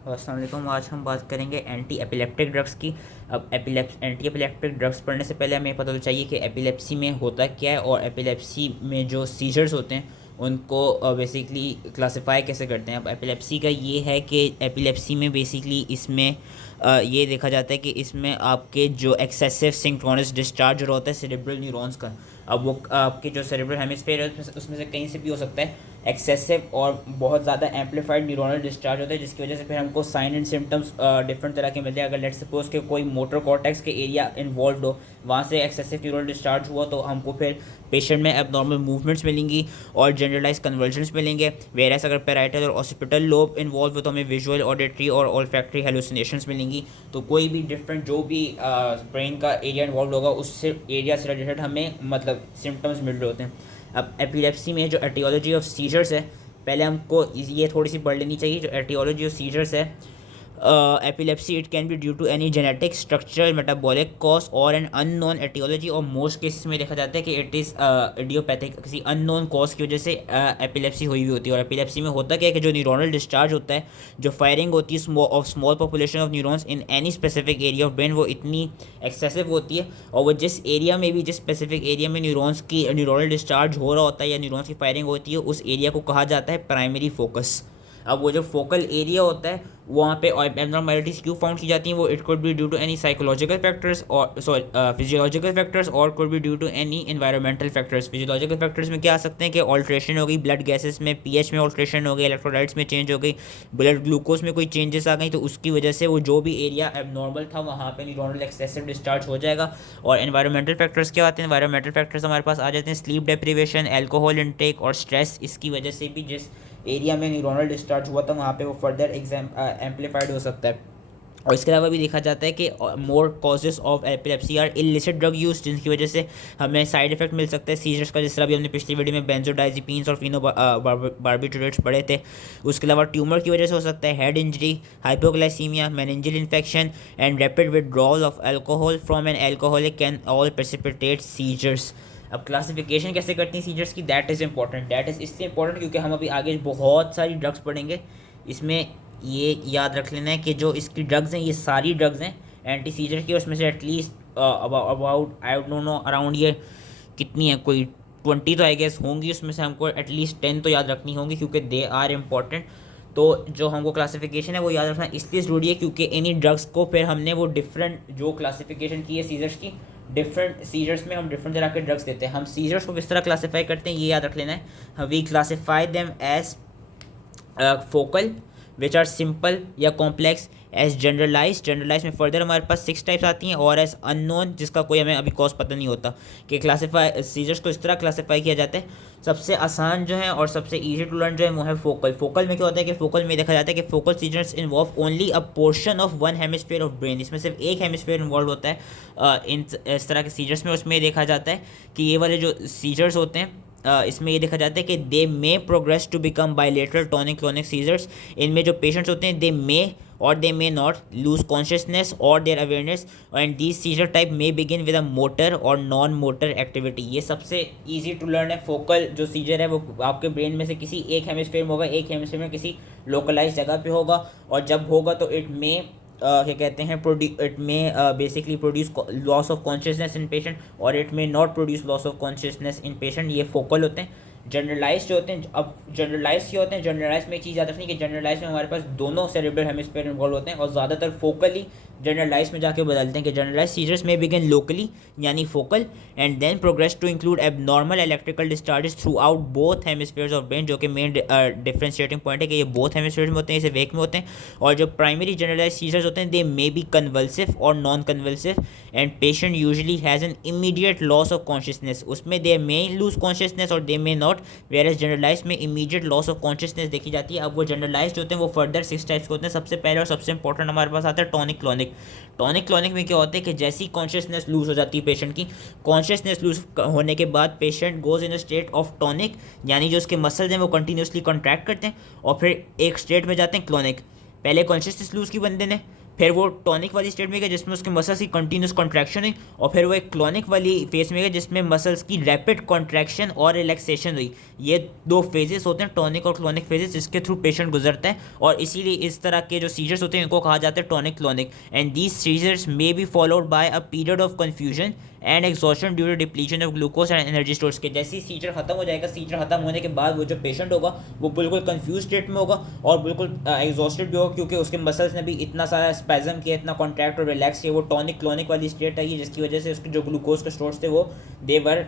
अस्सलाम वालेकुम। आज हम बात करेंगे एंटी एपिलेप्टिक ड्रग्स की। अब एंटी एपिलेप्टिक ड्रग्स पढ़ने से पहले हमें पता तो चाहिए कि एपिलेप्सी में होता क्या है और एपिलेप्सी में जो सीजर्स होते हैं उनको बेसिकली क्लासिफाई कैसे करते हैं। अब एपिलेप्सी का ये है कि एपिलेप्सी में बेसिकली इसमें ये देखा जाता है कि इसमें आपके जो एक्सेसिव सिंक्रोनस डिस्चार्ज होता है सेरेब्रल न्यूरॉन्स का। अब वो आपके जो सेरेब्रल हेमिस्फीयर है उसमें से कहीं से भी हो सकता है एक्सेसिव और बहुत ज़्यादा एम्पलीफाइड न्यूरोनल डिस्चार्ज होता है, जिसकी वजह से फिर हमको साइन एंड सिम्टम्स डिफरेंट तरह के मिलते हैं। अगर लेट सपोज के कोई मोटर कॉर्टेक्स के एरिया इन्वॉल्व हो, वहाँ से एक्सेसिव न्यूरोनल डिस्चार्ज हुआ तो हमको फिर पेशेंट में एबनॉर्मल मूवमेंट्स मिलेंगी और जनरलाइज कन्वर्जन्स मिलेंगे। वेरस अगर पैराइटल और ऑसिपिटल लोब इन्वॉल्व हो तो हमें विजुअल, ऑडिटरी और ऑल्फैक्टरी हेलुसिनेशंस मिलेंगी। तो कोई भी डिफरेंट जो भी ब्रेन का एरिया इन्वॉल्व होगा उससे एरिया से रिलेटेड हमें मतलब सिम्टम्स मिल रहे होते हैं। अब एपिलेप्सी में जो एटियोलॉजी ऑफ सीजर्स है, पहले हमको ये थोड़ी सी पढ़ लेनी चाहिए। जो एटियोलॉजी ऑफ सीजर्स है, epilepsy it can be due to any genetic, structural, metabolic cause और एन अननोन एटियोलॉजी। और मोस्ट केसेस में देखा जाता है कि इट इज़ इडियोपैथिक, किसी अननोन कॉज की वजह से एपिलेप्सी हुई हुई होती है। और एपिलेप्सी में होता क्या है कि जो न्यूरोनल डिस्चार्ज होता है, जो फायरिंग होती है of small population of neurons in any specific area of brain, वो इतनी एक्सेसिव होती है। और वो जिस एरिया में भी, जिस स्पेसिफिक एरिया में न्यूरॉन्स की न्यूरोनल डिस्चार्ज हो रहा होता है या न्यूरॉन्स की फायरिंग होती है, उस एरिया को कहा जाता है प्राइमरी फोकस। अब वो जो फोकल एरिया होता है वहाँ पे एबनॉर्मैलिटीज़ क्यों फाउंड की जाती हैं, वो it could be due to any psychological factors और फिजियोलॉजिकल फैक्टर्स और could be due to any environmental factors. Physiological factors में क्या आ सकते हैं कि ऑल्ट्रेशन हो गई ब्लड गैसेस में, पीएच में ऑल्ट्रेशन हो गई, इलेक्ट्रोलाइट्स में चेंज हो गई, ब्लड ग्लूकोज में कोई चेंजेस आ गई, तो उसकी वजह से वो जो भी एरिया एबनॉर्मल था वहाँ पे न्यूरोनल एक्सेसिव डिस्चार्ज हो जाएगा। और एनवायरमेंटल फैक्टर्स क्या आते हैं? एनवायरमेंटल फैक्टर्स हमारे पास आ जाते हैं स्लीप डेप्रीवेशन, एल्कोहल इनटेक और स्ट्रेस। इसकी वजह से भी जिस एरिया में न्यूरोनल डिस्चार्ज हुआ था वहाँ पे वो फर्दर एम्पलीफाइड हो सकता है। और इसके अलावा भी देखा जाता है कि more causes of epilepsy are illicit drug use, जिनकी वजह से हमें साइड इफेक्ट मिल सकता है सीजर्स का, जिस तरह भी हमने पिछली वीडियो में बेंजोडाइजिपीन्स और फिनो बार्बिटरेट्स पढ़े थे। उसके अलावा ट्यूमर की वजह से हो सकता है head injury, hypoglycaemia, meningeal infection and rapid withdrawal of alcohol from an alcoholic can all precipitate seizures. अब क्लासिफिकेशन कैसे करती हैं सीजर्स की, that is important. That is इसलिए इंपॉर्टेंट क्योंकि हम अभी आगे बहुत सारी ड्रग्स पढ़ेंगे। इसमें ये याद रख लेना है कि जो इसकी ड्रग्स हैं ये सारी ड्रग्स हैं एंटी सीजर की, उसमें से at least about I don't know around ये कितनी है, कोई 20 तो आई गेस होंगी। उसमें से हमको एटलीस्ट 10 तो याद रखनी होंगी क्योंकि दे आर इम्पॉर्टेंट। तो जो हमको क्लासिफिकेशन है वो याद रखना इसलिए ज़रूरी है क्योंकि इन्हीं ड्रग्स को फिर हमने वो डिफरेंट जो क्लासिफिकेशन की है सीजर्स की, डिफरेंट सीजर्स में हम डिफरेंट तरह के ड्रग्स देते हैं। हम सीजर्स को किस तरह क्लासीफाई करते हैं ये याद रख लेना है। We classify them as focal which are simple या कॉम्प्लेक्स, एज जनरलाइज में फर्दर हमारे पास 6 टाइप्स आती हैं, और एज अननोन जिसका कोई हमें अभी कॉज पता नहीं होता। कि क्लासीफाई सीजर्स को इस तरह क्लासीफाई किया जाता है। सबसे आसान जो है और सबसे ईजी टू लर्न जो है वो है फोकल। फोकल में क्या होता है कि फोकल में देखा जाता है कि focal seizures involve only a portion of one hemisphere of brain, इसमें सिर्फ एक हेमिस्फीयर इन्वॉल्व होता है इन इस तरह के सीजर्स में। उसमें देखा जाता है कि ये वाले जो सीजर्स होते हैं इसमें ये देखा जाता है कि they may progress to become bilateral tonic clonic seizures. इनमें जो पेशेंट्स होते हैं दे मे और they may not lose consciousness और their awareness, and this seizure type may begin with a motor और नॉन मोटर एक्टिविटी। ये सबसे easy to learn है। फोकल जो सीजर है वो आपके ब्रेन में से किसी एक हेमिस्फीयर में होगा, एक हेमिस्फीयर में किसी लोकलाइज जगह पे होगा, और जब होगा तो इट मे क्या कहते हैं इट में basically produce loss of consciousness in patient, और इट में not produce loss of consciousness in patient. ये फोकल होते हैं। जनरलाइज जो होते हैं, अब जनरलाइज क्या होते हैं? जनरलाइज में एक चीज़ याद रखनी कि जनरलाइज में हमारे पास दोनों सेरेब्रल हेमिस्फीयर इन्वॉल्व होते हैं, और ज़्यादातर फोकली जनरलाइज में जाके बदलते हैं कि जनरलाइज सीजर्स में बिगिन लोकली यानी focal and then progress to include abnormal electrical discharges throughout both hemispheres of brain, जो कि मेन डिफरेंशिएटिंग पॉइंट है कि ये बोथ हेमिस्फीयर्स में होते हैं, इसे वेक में होते हैं। और जो प्राइमरी जनरलाइज सीजर्स होते हैं दे मे बी कन्वल्सिव और non convulsive, and patient usually has an immediate loss of consciousness. उसमें दे मे लूज कॉन्शियसनेस और they may not, where generalise में इमीडिएट लॉस ऑफ कॉन्शियसनेस देखी जाती है। अब वो जनरलाइज होते हैं वो फर्दर 6 टाइप्स के होते हैं। सबसे पहले और सबसे इंपॉर्टेंट हमारे पास आता है टॉनिक क्लॉनिक। टॉनिक क्लॉनिक में क्या होता है कि जैसी कॉन्शियसनेस लूज हो जाती है पेशेंट की, कॉन्शियसनेस लूज होने के बाद patient goes in a state of tonic, यानी जो उसके मसल्स हैं वो कंटिन्यूसली कॉन्ट्रैक्ट करते हैं, और फिर एक स्टेट में जाते हैं क्लॉनिक। पहले कॉन्शियसनेस लूज की बंदे ने, फिर वो टॉनिक वाली स्टेट में गया जिसमें उसके मसल्स की कंटिन्यूस कॉन्ट्रैक्शन हुई, और फिर वो एक क्लॉनिक वाली फेज में गया जिसमें मसल्स की रैपिड कॉन्ट्रैक्शन और रिलैक्सेशन हुई। ये 2 फेजेस होते हैं, टॉनिक और क्लॉनिक फेजेस, जिसके थ्रू पेशेंट गुजरता है, और इसीलिए इस तरह के जो सीजर्स होते हैं इनको कहा जाता है tonic clonic. And these seizures may be followed by a period of confusion and exhaustion due to depletion of glucose and energy stores के। जैसे ही सीजर खत्म हो जाएगा, सीजर खत्म होने के बाद वो जो पेशेंट होगा वो बिल्कुल कंफ्यूज स्टेट में होगा और बिल्कुल एग्जॉस्टेड भी होगा, क्योंकि उसके मसल्स ने भी इतना सारा स्पैजम किया, इतना कॉन्ट्रैक्ट और रिलैक्स किया। वो टॉनिक क्लॉनिक वाली स्टेट आई है जिसकी वजह से उसके जो ग्लूकोज के स्टोर्स थे वो दे वर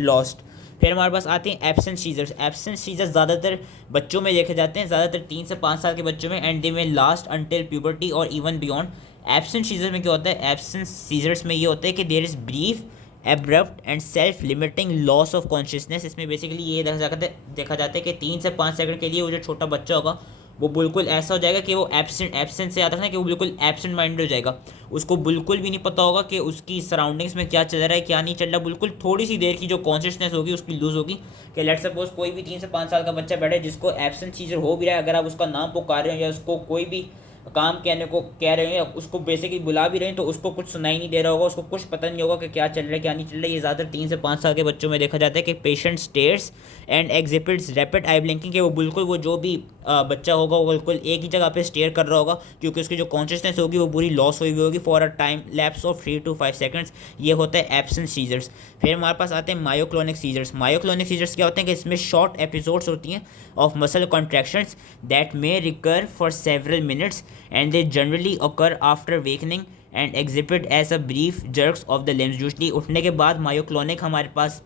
लॉस्ट। फिर हमारे पास आते हैं एब्सेंट सीजर्स। एब्सेंट सीजर्स ज़्यादातर बच्चों में देखे जाते हैं, ज़्यादातर 3 से 5 साल के बच्चों में, एंड दे में लास्ट अंटिल प्यूबर्टी और इवन बियॉन्ड। एब्सेंट सीजर्स में क्या होता है? एब्सेंट सीजर्स में ये होता है कि there is brief abrupt and self limiting loss of consciousness. इसमें बेसिकली ये देखा जाता है कि 3 से 5 सेकंड के लिए वो जो छोटा बच्चा होगा वो बिल्कुल ऐसा हो जाएगा कि वो एब्सेंट से याद रखना कि वो बिल्कुल एब्सेंट माइंडेड हो जाएगा। उसको बिल्कुल भी नहीं पता होगा कि उसकी सराउंडिंग्स में क्या चल रहा है क्या नहीं चल रहा। बिल्कुल थोड़ी सी देर की जो कॉन्शियसनेस होगी उसकी लूज़ होगी। कि लेट सपोज कोई भी 3 से 5 साल का बच्चा बैठे जिसको एब्सेंट सीजर हो भी रहा है, अगर आप उसका नाम पुकार रहे हो या उसको कोई भी काम कहने को कह रहे हो या उसको बेसिकली बुला भी रहे हैं, तो उसको कुछ सुनाई नहीं दे रहा होगा, उसको कुछ पता नहीं होगा कि क्या चल रहा है क्या नहीं चल रहा है। ये ज़्यादातर 3 से 5 साल के बच्चों में देखा जाता है कि patient stairs and exhibits rapid eye blinking, के वो बिल्कुल वो जो भी बच्चा होगा वो बिल्कुल एक ही जगह पे स्टेयर कर रहा होगा, क्योंकि उसकी जो कॉन्शियसनेस होगी वो पूरी लॉस हुई होगी for a time lapse of 3 to 5 seconds. ये होता है एब्सेंट सीजर्स। फिर हमारे पास आते हैं मायोक्लोनिक सीजर्स। मायोक्लोनिक सीजर्स क्या होते हैं कि इसमें शॉर्ट एपिसोड्स होती हैं of muscle contractions that may recur for several minutes and they generally occur after wakening and exhibit as a brief jerks of the limbs। Usually उठने के बाद मायोक्लोनिक हमारे पास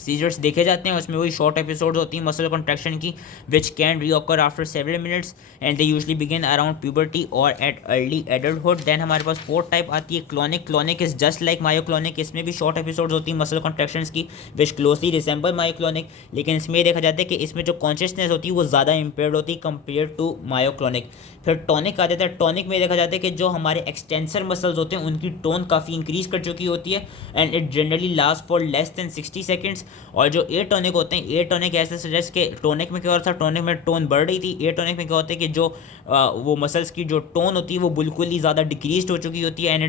सीजर्स देखे जाते हैं, उसमें वही शॉर्ट एपिसोड्स होती हैं मसल कॉन्ट्रैक्शन की, which can reoccur after several minutes and they usually begin around puberty और एट अर्ली एडल्टहुड। देन हमारे पास 4th टाइप आती है clonic. Clonic is just like myoclonic. इसमें भी शॉर्ट एपिसोड्स होती हैं मसल कॉन्ट्रैक्शंस की विच क्लोजली रिसेंबल मायोक्लोनिक, लेकिन इसमें ये देखा जाता है कि इसमें जो कॉन्शियसनेस होती है वो ज़्यादा इम्पेयर्ड होती है कंपेयर टू मायोक्लोनिक। फिर टॉनिक आ जाता है। टॉनिक में देखा जाता है कि जो हमारे एक्सटेंसर मसल्स होते हैं उनकी टोन काफ़ी इंक्रीज कर चुकी होती है and it generally last for less than 60 seconds. और जो ए टॉनिक होते हैं, ए टॉनिक ऐसे सजेस्ट के टॉनिक में क्या होता था, टॉनिक में टोन बढ़ रही थी, ए टॉनिक में क्या होता है कि जो वो मसल्स की जो टोन होती है वो बिल्कुल ही ज़्यादा डिक्रीज हो चुकी होती है and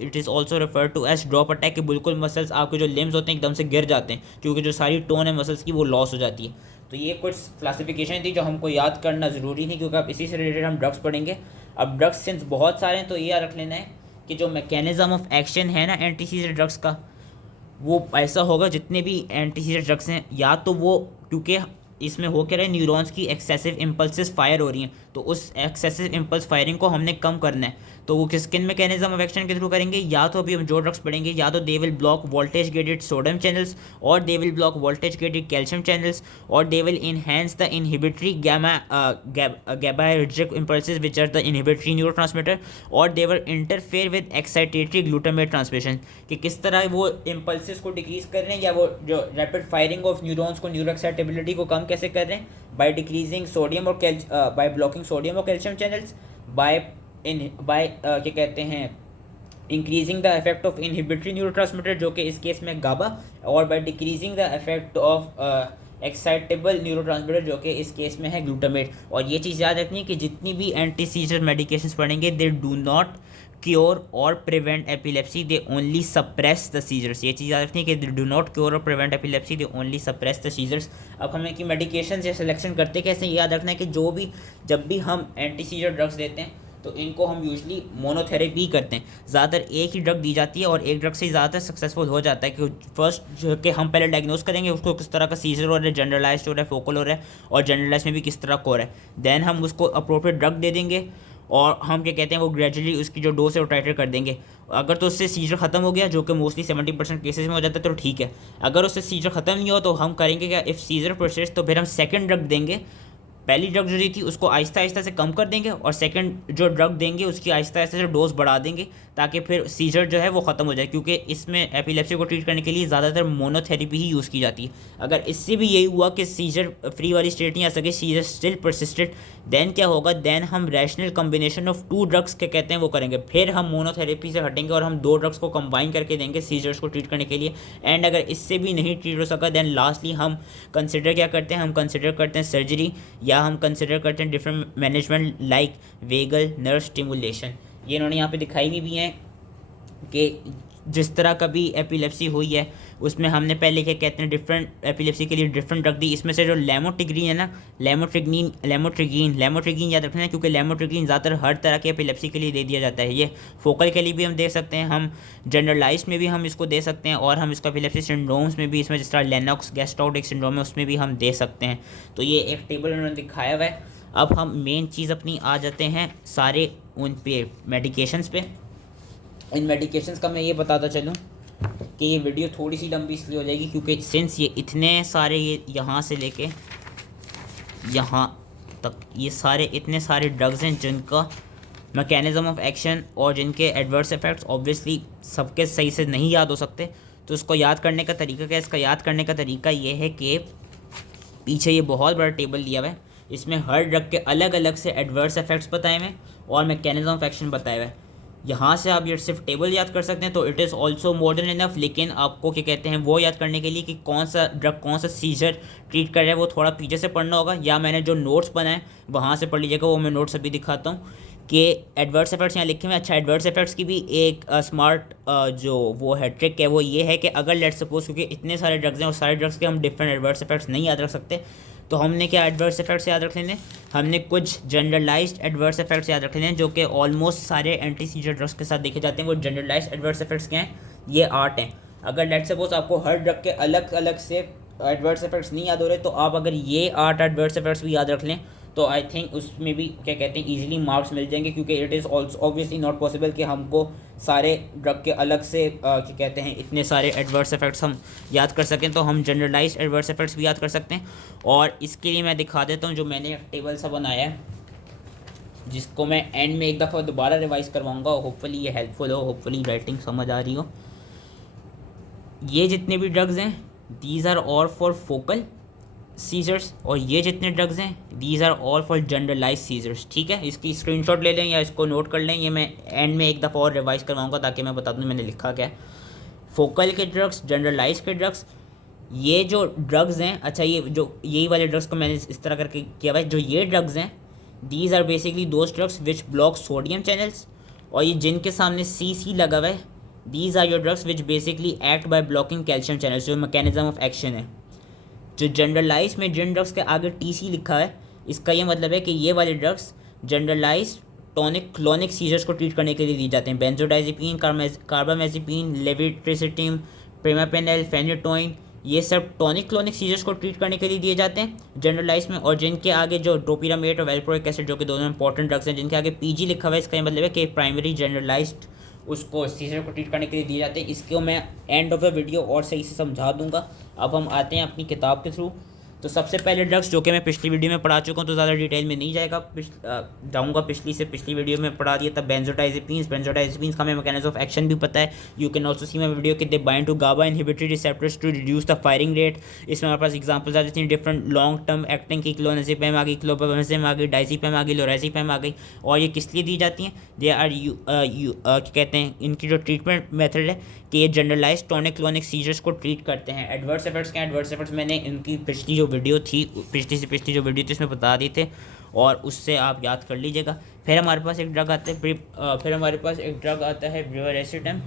it is also refer to as drop attack, कि बिल्कुल मसल्स आपके जो लिम्स होते हैं एकदम से गिर जाते हैं क्योंकि जो सारी टोन है मसल्स की वो लॉस हो जाती है। तो ये कुछ क्लासिफिकेशन थी जो हमको याद करना ज़रूरी थी, क्योंकि अब इसी से रिलेटेड हम ड्रग्स पढ़ेंगे। अब ड्रग्स सिंस बहुत सारे हैं तो ये याद रख लेना है कि जो मैकेनिज्म ऑफ एक्शन है ना एंटी सीजर ड्रग्स का, वो ऐसा होगा जितने भी एंटी सीजर ड्रग्स हैं, या तो वो क्योंकि इसमें हो क्या रहा है न्यूरॉन्स की एक्सेसिव इम्पल्सेस फायर हो रही हैं, तो उस एक्सेसिव इम्पल्स फायरिंग को हमने कम करना है, तो वो किस किन मैकेनिज्म ऑफ एक्शन के थ्रू करेंगे? या तो अभी हम जो ड्रग्स पढ़ेंगे, या तो they will block voltage gated sodium channels, और they will block voltage gated calcium channels, और they will enhance the inhibitory GABAergic impulses which are the inhibitory neurotransmitter, और they will interfere with excitatory glutamate transmission, कि किस तरह वो impulses को decrease कर रहे हैं या वो जो रैपिड फायरिंग ऑफ न्यूरॉन्स को, न्यूरो एक्साइटेबिलिटी को कम कैसे कर रहे हैं? बाय डिक्रीजिंग सोडियम और बाय ब्लॉकिंग सोडियम और कैल्शियम चैनल्स, बाय क्या कहते हैं increasing the effect of inhibitory neurotransmitter जो कि इस केस में गाबा, और by decreasing the effect of excitable neurotransmitter जो कि इस केस में है ग्लूटामेट। और ये चीज़ याद रखनी है कि जितनी भी एंटी सीजर मेडिकेशंस पढ़ेंगे दे डू नॉट क्योर और prevent epilepsy, they only suppress the seizures. ये चीज़ याद रखनी है कि दे डू नॉट क्योर और prevent epilepsy, they only suppress the seizures. अब हमें कि मेडिकेशन से सिलेक्शन करते कैसे, याद रखना है कि जब भी हम एंटी सीजर ड्रग्स देते हैं तो इनको हम यूजली मोनोथेरेपी करते हैं। ज़्यादातर एक ही ड्रग दी जाती है और एक ड्रग से ज़्यादातर सक्सेसफुल हो जाता है कि फर्स्ट जो कि हम पहले डायग्नोस करेंगे उसको किस तरह का सीजर हो रहा है, जनरलाइज हो रहा है, फोकल हो रहा है, और जनरलाइज में भी किस तरह का हो रहा है। देन हम उसको अप्रोप्रिएट ड्रग दे देंगे और हम क्या कहते हैं वो ग्रेजुअली उसकी जो डोज है वो टाइटर कर देंगे। अगर तो उससे सीजर ख़त्म हो गया, जो कि मोस्टली 70% केसेस में हो जाता है, तो ठीक है। अगर उससे सीजर ख़त्म नहीं हो तो हम करेंगे क्या, इफ़ सीजर परसिस्ट तो फिर हम सेकंड ड्रग देंगे। पहली ड्रग जो दी थी उसको आहिस्ता आहिस्ता से कम कर देंगे और सेकंड जो ड्रग देंगे उसकी आहिस्ता आहिस्ता से डोज बढ़ा देंगे ताकि फिर सीजर जो है वो ख़त्म हो जाए, क्योंकि इसमें एपिलेप्सी को ट्रीट करने के लिए ज़्यादातर मोनोथेरेपी ही यूज़ की जाती है। अगर इससे भी यही हुआ कि सीजर फ्री वाली स्टेट नहीं आ सके, सीजर स्टिल परसिस्टेड, देन क्या होगा, देन हम रैशनल कम्बिनेशन ऑफ 2 ड्रग्स के कहते हैं वो करेंगे। फिर हम मोनोथेरेपी से हटेंगे और हम 2 ड्रग्स को कंबाइन करके देंगे सीजर्स को ट्रीट करने के लिए। एंड अगर इससे भी नहीं ट्रीट हो सका देन लास्टली हम कंसिडर क्या करते हैं, हम कंसिडर करते हैं सर्जरी, या हम कंसिडर करते हैं different management like vagal nerve stimulation. ये इन्होंने यहाँ पे दिखाई भी हैं कि जिस तरह का भी एपिलेप्सी हुई है उसमें हमने पहले क्या कहते हैं डिफरेंट एपिलेप्सी के लिए डिफरेंट ड्रग दी। इसमें से जो लेमोट्रिग्रीन है ना, लेमोट्रिग्रीन याद रखना है, क्योंकि लेमोट्रिग्रीन ज़्यादातर हर तरह के एपिलेप्सी के लिए दे दिया जाता है। ये फोकल के लिए भी हम दे सकते हैं, हम जनरलाइज में भी हम इसको दे सकते हैं, और हम इसको एपिलेप्सी सिंड्रोम्स में भी, इसमें जिस तरह लेनॉक्स गैस्ट्रोटिक सिंड्रोम है उसमें भी हम दे सकते हैं। तो ये एक टेबल उन्होंने दिखाया हुआ है। अब हम मेन चीज़ अपनी आ जाते हैं सारे उन पे मेडिकेशंस पे। इन मेडिकेशंस का मैं ये बताता चलूँ कि ये वीडियो थोड़ी सी लंबी इसलिए हो जाएगी क्योंकि सिंस ये इतने सारे, ये यहाँ से लेके यहाँ तक ये सारे इतने सारे ड्रग्स हैं जिनका मैकेनिज़्म ऑफ एक्शन और जिनके एडवर्स इफेक्ट्स ऑब्वियसली सबके सही से नहीं याद हो सकते। तो इसको याद करने का तरीका क्या है? इसका याद करने का तरीका ये है कि पीछे ये बहुत बड़ा टेबल दिया हुआ है, इसमें हर ड्रग के अलग अलग से एडवर्स इफेक्ट्स बताए हुए हैं और मैकेनिज़्म ऑफ एक्शन बताया हुआ है। यहाँ से आप ये सिर्फ टेबल याद कर सकते हैं तो it is also more than enough. लेकिन आपको क्या कहते हैं वो याद करने के लिए कि कौन सा ड्रग कौन सा सीजर ट्रीट कर रहा है वो थोड़ा पीछे से पढ़ना होगा, या मैंने जो नोट्स बनाए वहाँ से पढ़ लीजिएगा। वो मैं नोट्स अभी दिखाता हूँ कि एडवर्स इफेक्ट्स यहाँ लिखे हुए हैं। अच्छा, एडवर्स इफेक्ट्स की भी एक स्मार्ट जो वो है ट्रिक है, वो ये है कि अगर लेट सपोज क्योंकि इतने सारे ड्रग्स हैं और सारे ड्रग्स के हम डिफरेंट एडवर्स इफेक्ट्स नहीं याद रख सकते, तो हमने क्या एडवर्स इफेक्ट्स याद रख लेने, हमने कुछ जनरलाइज्ड एडवर्स इफेक्ट्स याद रख लेने जो कि ऑलमोस्ट सारे एंटी सीजर ड्रग्स के साथ देखे जाते हैं। वो जनरलाइज्ड एडवर्स इफेक्ट्स क्या हैं? ये 8 हैं। अगर लेट सपोज आपको हर ड्रग के अलग अलग से एडवर्स इफेक्ट्स नहीं याद हो रहे, तो आप अगर ये 8 एडवर्स इफेक्ट्स भी याद रख लें तो आई थिंक उसमें भी क्या कहते हैं ईजिली मार्क्स मिल जाएंगे, क्योंकि it is also obviously not possible कि हमको सारे ड्रग के अलग से क्या कहते हैं इतने सारे एडवर्स इफेक्ट्स हम याद कर सकें। तो हम जनरलाइज एडवर्स इफेक्ट्स भी याद कर सकते हैं। और इसके लिए मैं दिखा देता हूँ जो मैंने एक टेबल सा बनाया है, जिसको मैं एंड में एक दफ़ा दोबारा रिवाइज़ करवाऊँगा। होपफुली ये हेल्पफुल हो, होपफुली राइटिंग समझ आ रही हो। ये जितने भी ड्रग्स हैं these are all for focal seizures, और ये जितने ड्रग्स हैं these are all for generalise seizures. ठीक है, इसकी स्क्रीनशॉट ले लें या इसको नोट कर लें, ये मैं एंड में एक दफ़ा और रिवाइज़ करवाऊँगा ताकि मैं बता दूँ मैंने लिखा क्या है। फोकल के ड्रग्स, जनरलाइज के ड्रग्स, ये जो ड्रग्स हैं, अच्छा ये जो यही वाले ड्रग्स को मैंने इस तरह करके किया हुआ है, जो ये ड्रग्स हैं these are basically those drugs which block sodium channels, और ये जिनके सामने सी लगा हुआ है these are your drugs which basically act by blocking calcium channels, जो मैकेनिज्म ऑफ एक्शन है। जो जनरलाइज में जिन ड्रग्स के आगे टी लिखा है, इसका ये मतलब है कि ये वाले drugs generalise tonic clonic seizures को ट्रीट करने के लिए दिए जाते हैं। बेंजोडाइजेपिन, कार्बामेजेपिन, लेविट्रिसिटिम, प्रिमापेनिल, फेनिटोइन, ये सब टॉनिक क्लोनिक सीजर्स को ट्रीट करने के लिए दिए जाते हैं जनरलाइज में। और जिनके आगे जो टोपिरामेट और वेल्प्रोइक एसिड, जो कि दोनों इंपॉर्टेंट ड्रग्स हैं, जिनके आगे पीजी लिखा हुआ है, इसका ये मतलब है कि प्राइमरी जनरलाइज्ड उसको सीजर को ट्रीट करने के लिए दिए जाते हैं। इसको मैं एंड ऑफ द वीडियो और सही से समझा दूंगा। अब हम आते हैं अपनी किताब के थ्रू। तो सबसे पहले ड्रग्स जो कि मैं पिछली वीडियो में पढ़ा चुका हूँ, तो ज़्यादा डिटेल में नहीं जाऊँगा, पिछली वीडियो में पढ़ा दिया था। बेंजोडाइजेपिन्स का हमें मैकेनिज्म ऑफ एक्शन भी पता है। You can also see my video कि they bind to GABA inhibitory receptors to reduce the firing rate. इसमें हमारे पास एग्जाम्पल्स आ जाती हैं डिफरेंट लॉन्ग टर्म एक्टिंग की, क्लोनाज़ेपम आ गई, क्लोबेंज़ाइम आ गई, डायज़ेपम आ गई, लोराज़ेपम आ गई। और ये किस लिए दी जाती हैं? दे आर क्या कहते हैं, इनकी जो ट्रीटमेंट मेथड है कि ये जनरलाइज टॉनिक क्लोनिक सीजर्स को ट्रीट करते हैं। एडवर्स इफेक्ट्स क्या? एडवर्स इफेक्ट्स मैंने इनकी पिछली जो वीडियो थी इसमें बता दिए थे, और उससे आप याद कर लीजिएगा। फिर हमारे पास एक ड्रग आता है ब्रेवियरेसिटम।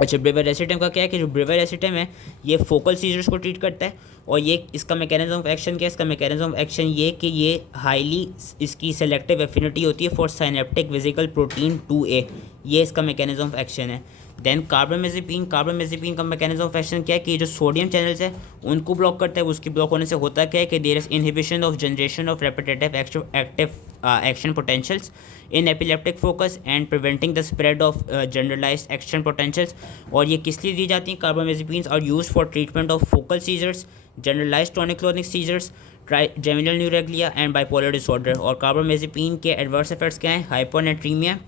अच्छा, ब्रेवियरेसिटम का क्या है कि जो ब्रेवियरेसिटम है ये फोकल सीजर्स को ट्रीट करता है, और ये इसका मैकेनिज्म ऑफ एक्शन क्या है? इसका मैकेनिज्म ऑफ एक्शन ये कि ये हाईली इसकी सेलेक्टिव एफिनिटी होती है for synaptic vesicle protein 2A, ये इसका मैकेनिज्म ऑफ एक्शन है। देन कार्बामेजेपिन का मैकेनिज्म ऑफ एक्शन क्या है कि जो सोडियम चैनल्स है उनको ब्लॉक करता है। उसकी ब्लॉक होने से होता क्या है कि there is inhibition of generation of repetitive active action potentials in epileptic focus and preventing the spread of generalized action potentials. और ये किस लिए दी जाती हैं? Carbamazepines are used for treatment of focal seizures, generalized tonic clonic seizures, trigeminal neuralgia and bipolar disorder. और carbamazepine के adverse effects क्या हैं? हाइपोनेट्रीमिया,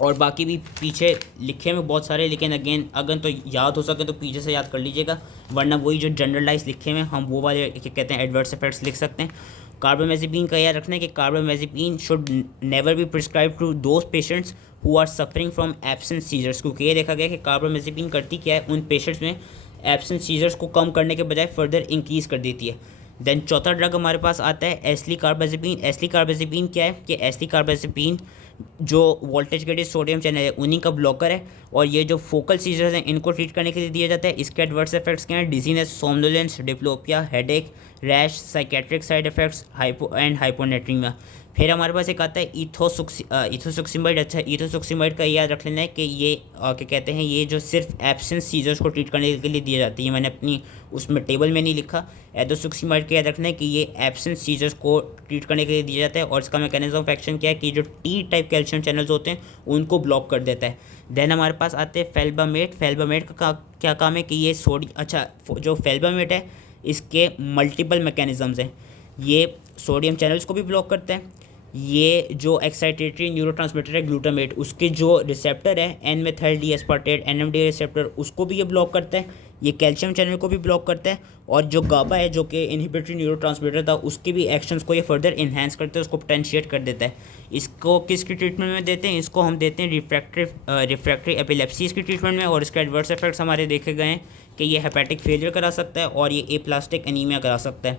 और बाकी भी पीछे लिखे में बहुत सारे, लेकिन अगेन अगर तो याद हो सके तो पीछे से याद कर लीजिएगा, वरना वही जो जनरलाइज लिखे में हम वो वाले क्या कहते हैं एडवर्स इफेक्ट्स लिख सकते हैं। कार्बामेजेपिन का याद रखना है कि carbamazepine should never be prescribe to those patients who are suffering from absent seizures, क्योंकि ये देखा गया कि कार्बामेजेपिन करती क्या है, उन पेशेंट्स में एब्सेंट सीजर्स को कम करने के बजाय फर्दर इंक्रीज़ कर देती है। देन चौथा ड्रग हमारे पास आता है एस्ली कार्बाजेपिन। एस्ली कार्बाजेपिन क्या है कि एस्ली कार्बाजेपिन जो वोल्टेज गेटेड सोडियम चैनल है उन्हीं का ब्लॉकर है। और ये जो फोकल सीजर्स हैं इनको ट्रीट करने के लिए दिया जाता है। इसके एडवर्स इफेक्ट्स क्या हैं? Dizziness, somnolence, diplopia, headache, rash, psychiatric side effects, hyponatraemia. फिर हमारे पास एक आता है इथोसुक्सिमाइड। अच्छा, इथोसुक्सिमाइड का याद रख लेना है कि ये क्या कहते हैं, ये जो सिर्फ एब्सेंस सीजर्स को ट्रीट करने के लिए दिया जाती है। मैंने अपनी उसमें टेबल में नहीं लिखा। एडोसुक्सिमाइड का याद रखना है कि ये एब्सेंस सीजर्स को ट्रीट करने के लिए दिया जाता है। और इसका मैकेनिज्म ऑफ एक्शन क्या है कि जो टी टाइप कैल्शियम चैनल्स होते हैं उनको ब्लॉक कर देता है। देन हमारे पास आते हैं फेल्बामेट। फेल्बामेट का क्या काम है कि ये जो फेल्बामेट है इसके मल्टीपल मैकेनिज्म्स हैं। ये सोडियम चैनल्स को भी ब्लॉक करता है। ये जो एक्साइटेटरी न्यूरोट्रांसमीटर है ग्लूटामेट, उसके जो रिसेप्टर है N methyl D aspartate NMDA receptor, उसको भी ये ब्लॉक करता है। ये कैल्शियम चैनल को भी ब्लॉक करता है। और जो गाबा है जो कि इनहिबिटरी न्यूरोट्रांसमीटर था, उसके भी एक्शंस को ये फर्दर इन्हेंस करता है, उसको पोटेंशिएट कर देता है। इसको किसकी ट्रीटमेंट में देते हैं? इसको हम देते हैं रिफ्रैक्टरी एपिलेप्सीज की ट्रीटमेंट में। और इसके एडवर्स इफेक्ट्स हमारे देखे गए हैं कि ये हेपेटिक फेलियर करा सकता है और ये एप्लास्टिक एनीमिया करा सकता है।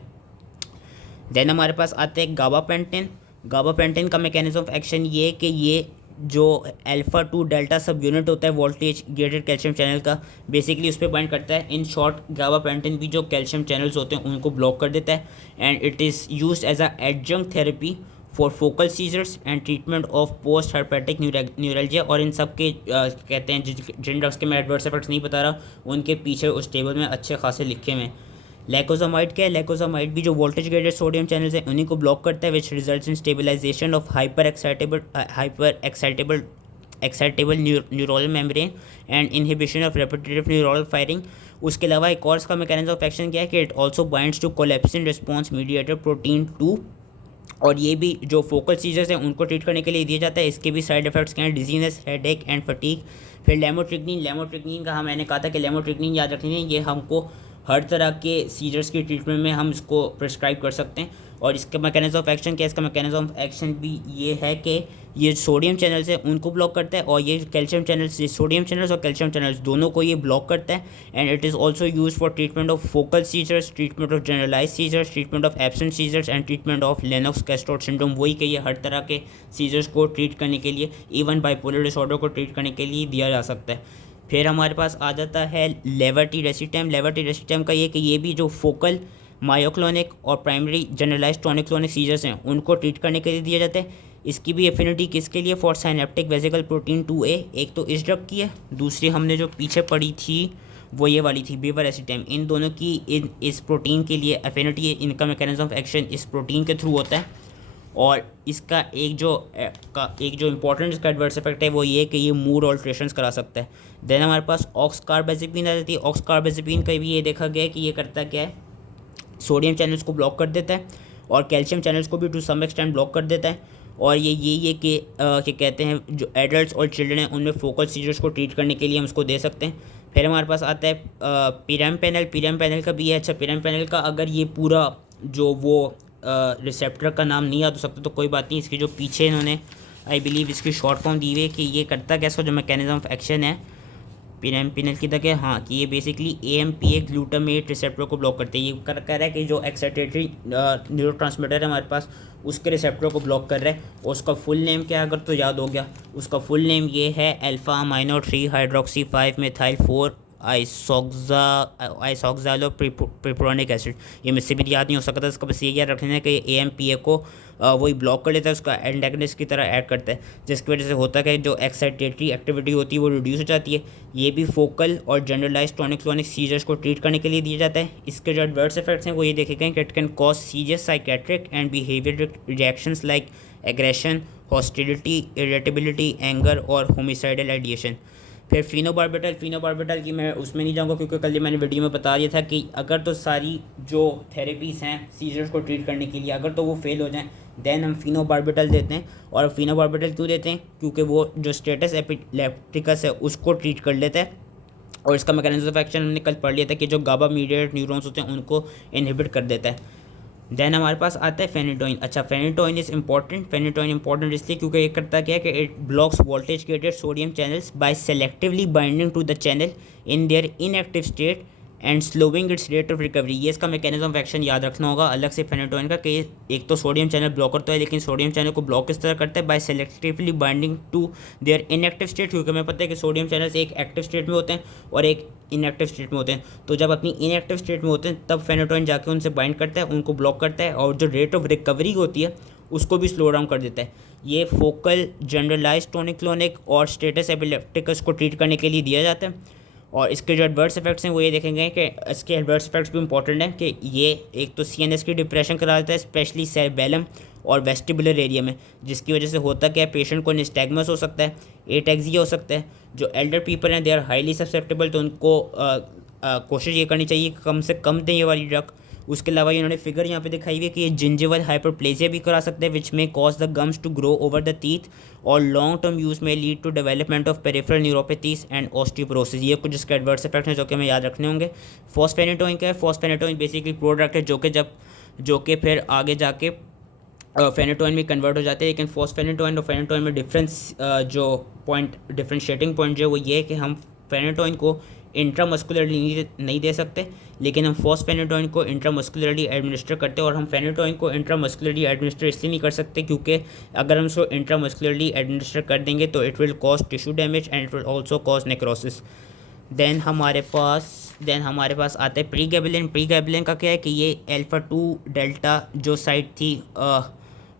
देन हमारे पास आते हैं गाबापेंटिन। गाबापेंटिन का मैकेनिज्म ऑफ एक्शन ये है कि ये जो अल्फा 2 डेल्टा सब यूनिट होता है वोल्टेज गेटेड कैल्शियम चैनल का, बेसिकली उस पर बाइंड करता है। इन शॉर्ट, गाबापेंटिन भी जो कैल्शियम चैनल्स होते हैं उनको ब्लॉक कर देता है। And it is used as a adjunct therapy for focal seizures and treatment of post herpetic neuralgia. और इन सब के कहते हैं जिन ड्रग्स के मैं एडवर्स इफेक्ट्स नहीं बता रहा, उनके पीछे उस टेबल में अच्छे खासे लिखे हुए हैं। लैकोजामाइड क्या है? लैकोजामाइड भी जो वोल्टेज गेटेड सोडियम चैनल्स हैं उन्हीं को ब्लॉक करता है, which results in stabilisation of hyper excitable neural membrane and inhibition of repetitive neural firing. उसके अलावा एक और इसका मैकेनिज्म ऑफ एक्शन क्या है कि it also binds to collapsin response mediator protein 2। और ये भी जो फोकल सीजर्स हैं उनको ट्रीट करने के लिए दिया जाता है। इसके भी साइड इफेक्ट्स क्या हैं? Dizziness, headache and fatigue. फिर लेमोट्रिग्निन का मैंने कहा था कि लेमोट्रिग्निन याद रखनी है, ये हमको हर तरह के सीजर्स की ट्रीटमेंट में हम इसको प्रिस्क्राइब कर सकते हैं। और इसका मैकेनिज्म ऑफ एक्शन क्या है? इसका मैकेनिज्म ऑफ एक्शन भी ये है कि ये सोडियम चैनल्स हैं उनको ब्लॉक करता है। और ये कैल्शियम चैनल्स, ये सोडियम चैनल्स और कैल्शियम चैनल्स दोनों को ये ब्लॉक करता है। And it is also use for treatment of focal seizures, treatment of generalize seizures, treatment of absent seizures and treatment of Lennox Gastaut syndrome. वही कि ये हर तरह के सीजर्स को ट्रीट करने के लिए, इवन बाइपोलर डिसऑर्डर को ट्रीट करने के लिए दिया जा सकता है। फिर हमारे पास आ जाता है लेवोटिरेसिटम। लेवोटिरेसिटम का ये कि ये भी जो फोकल मायोक्लोनिक और primary generalise tonic clonic seizures हैं उनको ट्रीट करने के लिए दिया जाता है। इसकी भी एफिनिटी किसके लिए? For synaptic vesicle protein 2A। एक तो इस ड्रग की है, दूसरी हमने जो पीछे पढ़ी थी वो ये वाली थी, बेवरेसिटम। इन दोनों की इस प्रोटीन के लिए एफिनिटी है। इनका मैकेनिज्म ऑफ एक्शन इस प्रोटीन के थ्रू होता है। और इसका एक जो इंपॉर्टेंट इसका एडवर्स इफेक्ट है वो ये कि ये मूड ऑल्ट्रेशंस करा सकता है। देन हमारे पास ऑक्सकार्बेज़ेपिन आ जाती है। ऑक्सकार्बेज़ेपिन का भी ये देखा गया है कि ये करता क्या है? सोडियम चैनल्स को ब्लॉक कर देता है और कैल्शियम चैनल्स को भी टू सम एक्सटेंट ब्लॉक कर देता है। और ये कि क्या कहते हैं, जो एडल्ट्स और चिल्ड्रन हैं उनमें फोकल सीजर्स को ट्रीट करने के लिए हम उसको दे सकते हैं। फिर हमारे पास आता है पिरामिपेनल। पिरामिपेनल का भी है। अच्छा, पिरामिपेनल का अगर ये पूरा जो वो रिसेप्टर का नाम नहीं याद हो सकता तो कोई बात नहीं, इसके जो पीछे इन्होंने आई बिलीव इसकी शॉर्ट फॉर्म दी हुई है कि ये करता क्या, इसका जो मैकेनिज्म ऑफ एक्शन है पिरामिपेनल की तक है, हाँ, कि ये बेसिकली AMPA ग्लूटामेट रिसेप्टर को ब्लॉक करते हैं। ये कह रहा है कि जो एक्साइटेटरी न्यूरोट्रांसमीटर है हमारे पास उसके रिसेप्टर को ब्लॉक कर रहा है। और उसका फुल नेम क्या है अगर तो याद हो गया? उसका फुल नेम ये है alpha amino 3 hydroxy 5 methyl 4 isoxazolepropionic acid. ये मुझसे भी याद नहीं हो सकता, इसका बस ये याद रखना है कि AMPA को वही ब्लॉक कर लेता है, उसका एंटागनिस्ट की तरह ऐड करता है, जिसकी वजह से होता है कि जो एक्साइटेटरी एक्टिविटी होती है वो रिड्यूस हो जाती है। ये भी फोकल और जनरलाइज टॉनिक क्लोनिक सीजर्स को ट्रीट करने के लिए दिया जाता है। इसके जो एडवर्स इफेक्ट्स हैं वो ये देखे गए कि it can cause serious psychiatric and behaviour reactions like aggression, hostility, irritability, anger और होमिसाइडल आइडिएशन। फिर फिनोबार्बिटल की मैं उसमें नहीं जाऊंगा क्योंकि कल मैंने वीडियो में बता दिया था कि अगर तो सारी जो थेरेपीज़ हैं सीजर्स को ट्रीट करने के लिए अगर तो वो फेल हो जाएं देन हम फिनोबार्बिटल देते हैं। और फिनोबार्बिटल क्यों देते हैं? क्योंकि वो जो स्टेटस एपिलेप्टिकस है उसको ट्रीट कर लेता है। और इसका मैकेनिज्म ऑफ एक्शन हमने कल पढ़ लिया था कि जो गाबा मीडिएटेड न्यूरॉन्स होते हैं उनको इनहिबिट कर देता है। देन हमारे पास आता है फेनिटोइन। अच्छा, phenytoin is important. Phenytoin important इसलिए क्योंकि ये करता क्या है कि it blocks voltage gated sodium channels by selectively binding to the channel in their inactive state and slowing its rate of recovery. ये इसका मैकेनिज्म ऑफ एक्शन याद रखना होगा अलग से फेनेटोइन का, कि एक तो सोडियम चैनल ब्लॉकर तो है, लेकिन सोडियम चैनल को ब्लॉक किस तरह करता है, by selectively binding to their inactive state. क्योंकि हमें पता है कि सोडियम चैनल्स एक एक्टिव स्टेट में होते हैं और एक इनएक्टिव स्टेट में होते हैं। तो जब अपनी इनएक्टिव स्टेट में होते हैं तब फेनेटोइन जाके उनसे बाइंड करता है, उनको ब्लॉक करता है, और जो रेट ऑफ रिकवरी होती है उसको भी स्लो डाउन कर देता है। ये फोकल, जनरलाइज टोनिक क्लोनिक और स्टेटस एपिलेप्टिकस को ट्रीट करने के लिए दिया जाता है। और इसके जो एडवर्स इफेक्ट्स हैं वो ये देखेंगे कि इसके एडवर्स इफेक्ट्स भी इंपॉर्टेंट हैं, कि ये एक तो सीएनएस की डिप्रेशन करा देता है, स्पेशली सेरेबेलम और वेस्टिबुलर एरिया में, जिसकी वजह से होता क्या है, पेशेंट को निस्टैग्मस हो सकता है, एटैक्सिया हो सकता है। जो एल्डर पीपल हैं दे आर हाईली ससेप्टेबल, तो उनको कोशिश ये करनी चाहिए कि कम से कम दें ये वाली ड्रग। उसके अलावा इन्होंने फिगर यहाँ पे दिखाई हुई है कि ये जिंजिवल हाइपरप्लेजिया भी करा सकते हैं, विच में cause the gums to grow over the teeth, और लॉन्ग टर्म यूज़ में lead to development of peripheral neuropathies and osteoporosis. ये कुछ इसके एडवर्स इफेक्ट हैं जो कि हमें याद रखने होंगे। फॉस्फेनेटोइन क्या है? फॉस्फेनेटोइन बेसिकली प्रोडक्ट है जो कि फिर आगे जाके फेनेटोइन में कन्वर्ट हो जाते हैं। लेकिन फॉस्फेनेटोइन और फेनेटोइन में जो डिफरेंशिएटिंग पॉइंट जो वो ये है कि हम फेनेटोइन को इंट्रामस्कुलरली नहीं दे सकते, लेकिन हम फॉस्फेनेटोइन को इंट्रामस्कुलरली एडमिनिस्टर करते हैं। और हम फेनेटोइन को इंट्रामस्कुलरली एडमिनिस्टर इसलिए नहीं कर सकते क्योंकि अगर हम उसको इंट्रामस्कुलरली एडमिनिस्टर कर देंगे तो it will cause tissue damage and it will also cause necrosis. Then हमारे पास आता है प्रीगैबुलिन। प्रीगैबुलिन का क्या है कि ये अल्फा-2 डेल्टा जो साइट थी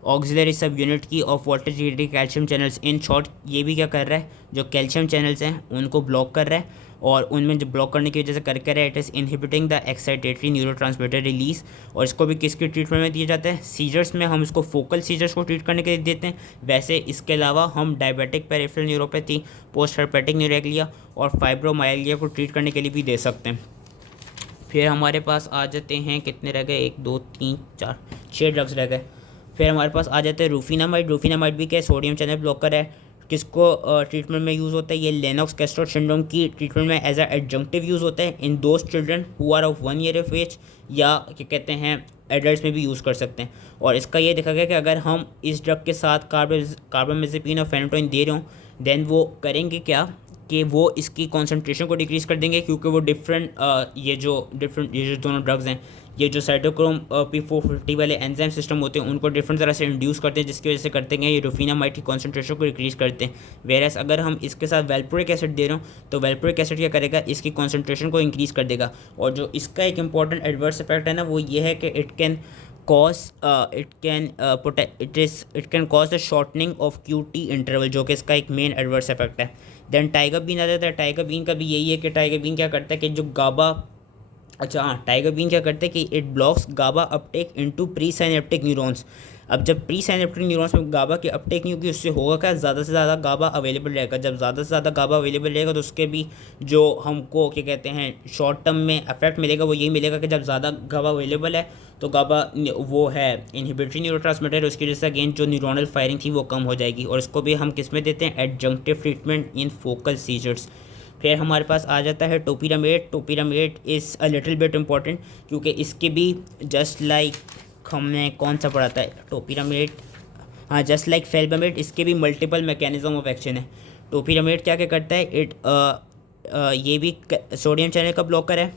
ऑक्सिलरी सब यूनिट की of voltage reading calcium channels, in short ये भी क्या कर रहा है, जो कैल्शियम चैनल्स हैं उनको ब्लॉक कर रहा है। और उनमें जो ब्लॉक करने की वजह से कर रहा है, it is inhibiting the excitatory neurotransmitter release. और इसको भी किसकी ट्रीटमेंट में दिया जाता है? सीजर्स में हम इसको फोकल सीजर्स को ट्रीट करने के लिए देते हैं। वैसे इसके अलावा हम diabetic peripheral neuropathy, post hepatic neuralgia और फाइब्रोमाइल्जिया को ट्रीट करने के लिए भी दे सकते हैं। फिर हमारे पास आ जाते हैं, कितने रह गए, 1 2 3 4 6 ड्रग्स रह गए। फिर हमारे पास आ जाते हैं रूफिनामाइड। रूफिनामाइड भी क्या, सोडियम चैनल ब्लॉकर है। किसको ट्रीटमेंट में यूज़ होता है? ये लेनॉक्स गैस्ट्रोड सिंड्रोम की ट्रीटमेंट में एज अ एडजंक्टिव यूज़ होता है in those children who are of 1 year of age, या क्या कहते हैं एडल्ट में भी यूज़ कर सकते हैं। और इसका ये देखा गया कि अगर हम इस ड्रग के साथ कार्बामेज़ेपिन और फेनेटोइन दे रहे हों, देन वो करेंगे क्या कि वो इसकी कॉन्सेंट्रेशन को डिक्रीज़ कर देंगे, क्योंकि वो ये जो दोनों ड्रग्स हैं, ये जो साइटोक्रोम P450 वाले एंजाइम सिस्टम होते हैं उनको डिफरेंट तरह से इंड्यूस करते हैं, जिसकी वजह से करते हैं ये रूफिनामाइड की कॉन्सेंट्रेशन को डिक्रीज़ करते हैं। वेरएस अगर हम इसके साथ वेल्प्रोइक एसिड दे रहे हो तो वेल्प्रोइक एसिड क्या करेगा, इसकी कॉन्सेंट्रेशन को इंक्रीज़ कर देगा। और जो इसका एक इंपॉर्टेंट एडवर्स इफेक्ट है ना, वो ये है कि it can cause the shortening of QT interval, जो कि इसका एक मेन एडवर्स इफेक्ट है। देन टाइगर बीन आ जाता है। टाइगर बीन का भी यही है कि टाइगर बीन क्या करता है कि जो गाबा, टाइगर बीन क्या करता है कि it blocks GABA uptake into pre synaptic neurons. अब जब प्री साइनेप्टिक न्यूरॉन्स में गाबा की अपटेक नहीं होगी, उससे होगा क्या, ज़्यादा से ज़्यादा गाबा अवेलेबल रहेगा। जब ज़्यादा से ज़्यादा गाबा अवेलेबल रहेगा तो उसके भी जो हमको क्या कहते हैं शॉर्ट टर्म में इफेक्ट मिलेगा, वो यही मिलेगा कि जब ज़्यादा गाबा अवेलेबल है तो गाबा वो है इनहिबिटरी न्यूरोट्रांसमीटर, उसकी वजह से अगेन जो न्यूरोनल फायरिंग थी वो कम हो जाएगी। और इसको भी हम किस में देते हैं, एडजंक्टिव ट्रीटमेंट इन फोकल सीजर्स। फिर हमारे पास आ जाता है topiramate. Topiramate is a little bit important, क्योंकि इसके भी जस्ट लाइक हमने कौन सा पढ़ा था टोपिरामेट, हाँ जस्ट लाइक फेल्बामेट, इसके भी मल्टीपल मैकेनिज्म ऑफ एक्शन है। टोपिरामेट क्या क्या करता है, ये भी सोडियम चैनल का ब्लॉकर है,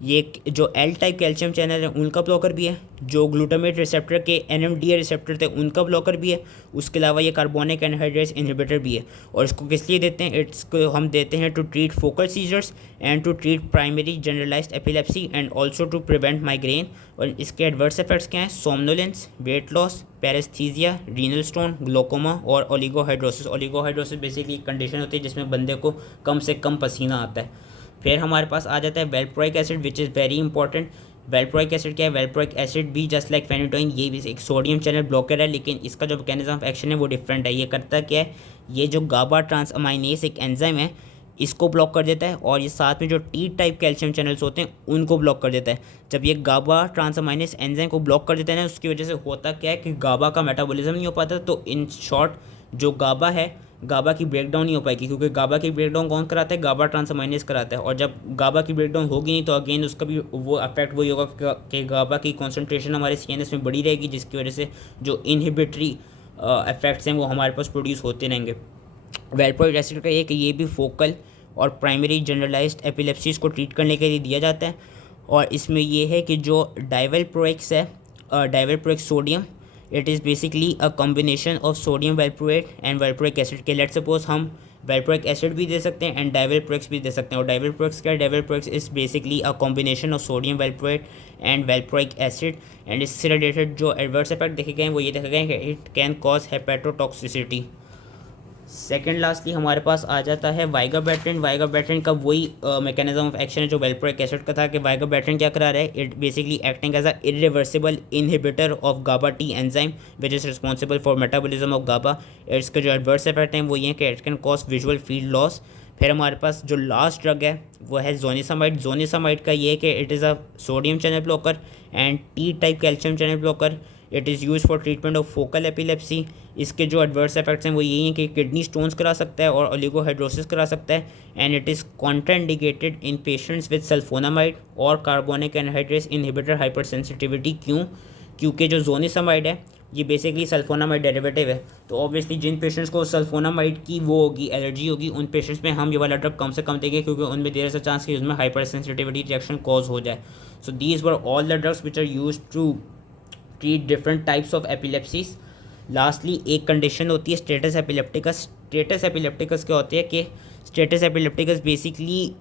ये जो एल टाइप कैल्शियम चैनल है उनका ब्लॉकर भी है, जो ग्लूटामेट रिसेप्टर के NMDA रिसेप्टर थे उनका ब्लॉकर भी है। उसके अलावा ये कार्बोनिक एनहाइड्रेस इनहिबिटर भी है। और इसको किस लिए देते हैं, इसको हम देते हैं to treat focal seizures and to treat primary generalised epilepsy and also to prevent migraine. और इसके एडवर्स इफेक्ट्स क्या हैं, somnolence, weight loss, paraesthesia, renal stone, glaucoma और ओलिगोहाइड्रोसिस। ओलिगोहाइड्रोसिस बेसिकली एक कंडीशन होती है जिसमें बंदे को कम से कम पसीना आता है। फिर हमारे पास आ जाता है valproic acid, which is very important. Valproic acid क्या है, वेल्प्रोइक एसिड भी जस्ट लाइक फेनेटोइन ये भी एक सोडियम चैनल ब्लॉकर है, लेकिन इसका जो मैकेनिज्म ऑफ एक्शन है वो डिफरेंट है। ये करता क्या है, ये जो गाबा ट्रांसअमाइनेस एक एंजाइम है इसको ब्लॉक कर देता है, और ये साथ में जो T टाइप कैल्शियम चैनल्स होते हैं उनको ब्लॉक कर देता है। जब ये गाबा ट्रांसअमाइनेस एंजाइम को ब्लॉक कर देता है ना, उसकी वजह से होता क्या है कि गाबा का मेटाबॉलिज्म नहीं हो पाता। तो इन शॉर्ट जो गाबा है, गाबा की ब्रेकडाउन नहीं हो पाएगी, क्योंकि गाबा की ब्रेकडाउन कौन कराता है, गाबा ट्रांसअमाइनेस कराता है। और जब गाबा की ब्रेकडाउन होगी नहीं तो अगेन उसका भी वो इफेक्ट वही होगा कि गाबा की कॉन्सेंट्रेशन हमारे CNS में बढ़ी रहेगी, जिसकी वजह से जो इनहिबिटरी इफेक्ट्स हैं वो हमारे पास प्रोड्यूस होते रहेंगे। वेल्प्रोइक एसिड का ये कि ये भी फोकल और प्राइमरी जनरलाइज्ड एपिलेप्सीज को ट्रीट करने के लिए दिया जाता है। और इसमें ये है कि जो डाइवेल्प्रोएक्स है, divalproex sodium, it is basically a combination of sodium valproate and valproic acid के। लेट सपोज हम वेल्प्रोइक एसिड भी दे सकते हैं एंड डाइवेल्प्रोएक्स भी दे सकते हैं। और डाइवेल्प्रोएक्स क्या है? Divalproex is basically a combination of sodium valproate and valproic acid. And इससे रिलेटेड जो एडवर्स इफेक्ट देखे गए हैं वो ये देखे गए हैं कि it can cause hepatotoxicity. Second lastly हमारे पास आ जाता है वाइगाबैट्रिन। वाइगाबैट्रिन का वही मैकेनिज्म ऑफ एक्शन है जो वेल्प्रोइक एसिड का था, कि वाइगाबैट्रिन क्या करा रहा है? It basically acting as a irreversible inhibitor of GABA T enzyme which is responsible for metabolism of GABA. इसके जो एडवर्स इफेक्ट हैं वो ये हैं कि it can cause visual field loss. फिर हमारे पास जो लास्ट ड्रग है वो है जोनिसामाइड। जोनिसामाइड का ये है कि it is a sodium channel blocker and T type calcium channel blocker. It is use for treatment of focal epilepsy. इसके जो एडवर्स इफेक्ट्स हैं वो यही हैं कि किडनी स्टोन्स करा सकता है और ओलिगोहाइड्रोसिस करा सकता है। And it is contraindicated in patients with sulfonamide और कार्बोनिक एनहाइड्रेस इनहिबिटर हाइपरसेंसिटिविटी। क्यों? क्योंकि जो जोनिसामाइड है ये बेसिकली सल्फोनामाइड डेरिवेटिव है। तो ऑब्वियसली जिन पेशेंट्स को सल्फोनामाइड की वो होगी, एलर्जी होगी, उन पेशेंट्स में हम ये वाला ड्रग कम से कम देंगे, क्योंकि उनमें देर से चांस कि उसमें हाइपर सेंसिटिविटी रिएक्शन कॉज हो जाए। So these were all the drugs which are use to treat different types of epilepsies. Lastly एक कंडीशन होती है स्टेटस एपिलेप्टिकस। स्टेटस एपिलेप्टिकस क्या होती है कि स्टेटस एपिलेप्टिकस बेसिकली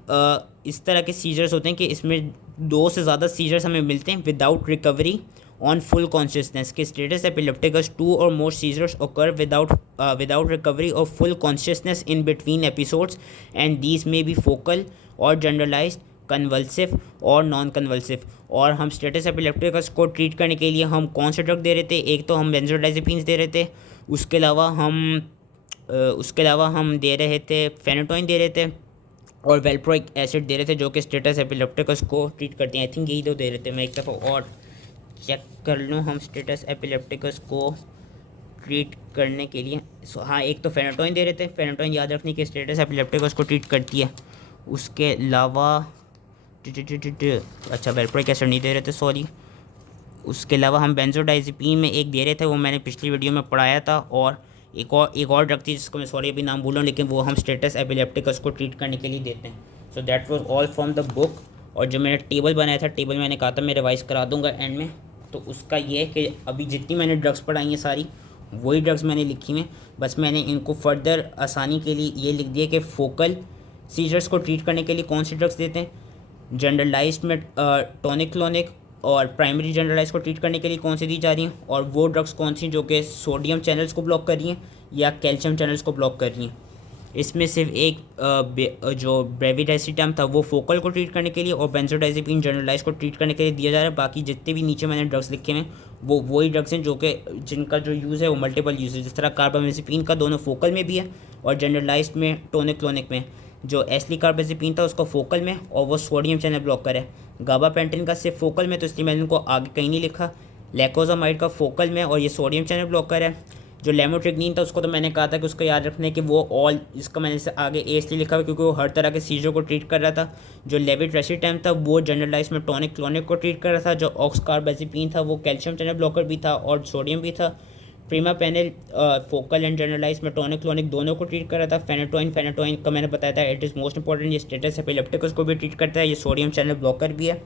इस तरह के सीजर्स होते हैं कि इसमें 2 से ज़्यादा सीजर्स हमें मिलते हैं without recovery on full consciousness. के स्टेटस एपिलेप्टिकस 2 और मोर seizures occur without recovery of full consciousness in between episodes, and these may be focal or generalized, convulsive और नॉन कन्वल्सिव। और हम स्टेटस एपिलेप्टिकस को ट्रीट करने के लिए हम कौन से ड्रग दे रहे थे? एक तो हम बेंजोडाइजेपिन्स दे रहे थे, उसके अलावा हम दे रहे थे फेनेटोइन दे रहे थे और वेल्प्रोइक एसिड दे रहे थे, जो कि स्टेटस एपिलेप्टिकस को ट्रीट करते हैं। आई थिंक यही दो दे रहे थे। मैं एक दफ़ा और चेक कर लूँ हम स्टेटस एपिलेप्टिकस को ट्रीट करने के लिए। हाँ, एक तो फेनेटोइन दे रहे थे। फेनेटोइन याद रखने के स्टेटस एपिलेप्टिकस को ट्रीट करती है। उसके अलावा अच्छा, वेल्प्रोइक एसिड नहीं दे रहे थे, सॉरी। उसके अलावा हम बेंजोडाइजेपिन में एक दे रहे थे, वो मैंने पिछली वीडियो में पढ़ाया था। और एक और ड्रग थी जिसको मैं सॉरी अभी नाम भूल रहा हूँ, लेकिन वो हम स्टेटस एपिलेप्टिकस को ट्रीट करने के लिए देते हैं। So that was all from the book. और जो मैंने टेबल बनाया था, टेबल मैंने कहा था मैं रिवाइज करा दूंगा एंड में। तो उसका ये है कि अभी जितनी मैंने ड्रग्स पढ़ाई हैं सारी वही ड्रग्स मैंने लिखी हैं, बस मैंने इनको फर्दर आसानी के लिए ये लिख दिया कि फोकल सीजर्स को ट्रीट करने के लिए कौन सी ड्रग्स देते हैं, जनरलाइज्ड में टॉनिक क्लोनिक, और प्राइमरी जनरलाइज को ट्रीट करने के लिए कौन सी दी जा रही हैं, और वो ड्रग्स कौन सी जो कि सोडियम चैनल्स को ब्लॉक कर रही हैं या कैल्शियम चैनल्स को ब्लॉक कर रही हैं। इसमें सिर्फ एक जो ब्रेविडाइसिटम था वो फोकल को ट्रीट करने के लिए और बेंजोडाइजेपिन जनरलाइज को ट्रीट करने के लिए दिया जा रहा है। बाकी जितने भी नीचे मैंने ड्रग्स लिखे हैं वो वही ड्रग्स हैं जो कि जिनका जो यूज़ है वो मल्टीपल यूज़ है। जिस तरह कार्बामेज़ेपिन का दोनों फोकल में भी है और जनरलाइज्ड में टोनिक क्लोनिक में। जो एस्ली कार्बामेज़ेपिन था उसका फोकल में और वो सोडियम चैनल ब्लॉकर है। गाबापेंटिन का सिर्फ फोकल में, तो इसलिए मैंने इनको आगे कहीं नहीं लिखा। लैकोजामाइड का फोकल में और ये सोडियम चैनल ब्लॉकर है। जो लेमोट्रिग्नीन था उसको तो मैंने कहा था कि उसको याद रखने कि वो ऑल, इसका मैंने इसे आगे ए इसलिए लिखा हुआ क्योंकि वो हर तरह के सीजर को ट्रीट कर रहा था। जो लेविट्रेसिटम था वो जनरलाइज में टॉनिक क्लोनिक को ट्रीट कर रहा था। जो ऑक्सकार्बाजेपिन था वो कैल्शियम चैनल ब्लॉकर भी था और सोडियम भी था। प्रीमापेनिल फोकल एंड जनरलाइज में टॉनिक क्लोनिक दोनों को ट्रीट कर रहा था। फेनेटोइन का मैंने बताया था इट इज़ मोस्ट इंपॉर्टेंट, ये स्टेटस एपिलेप्टिकस को भी ट्रीट करता है, ये सोडियम चैनल ब्लॉकर भी है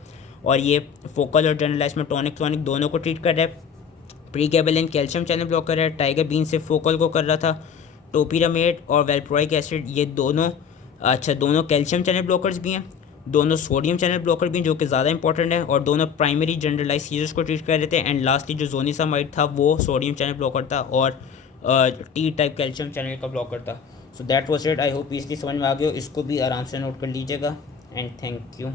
और ये फोकल और जनरलाइज में टॉनिक क्लोनिक दोनों को ट्रीट कर रहा है। प्रीगैबेलिन कैल्शियम चैनल ब्लॉकर है। टाइगर बीन से फोकल को कर रहा था। टोपिरामेट और वेल्प्रोइक एसिड ये दोनों कैल्शियम चैनल ब्लॉकर्स भी हैं, दोनों सोडियम चैनल ब्लॉकर भी, जो कि ज़्यादा इंपॉर्टेंट है, और दोनों प्राइमरी जनरलाइज सीजर्स को ट्रीट कर रहे थे। एंड लास्टली जो जोनिसामाइड था वो सोडियम चैनल ब्लॉकर था और टी टाइप कैल्शियम चैनल का ब्लॉकर था। So that was it. I hope इसकी समझ में आ गया हो। इसको भी आराम से नोट कर लीजिएगा एंड थैंक यू।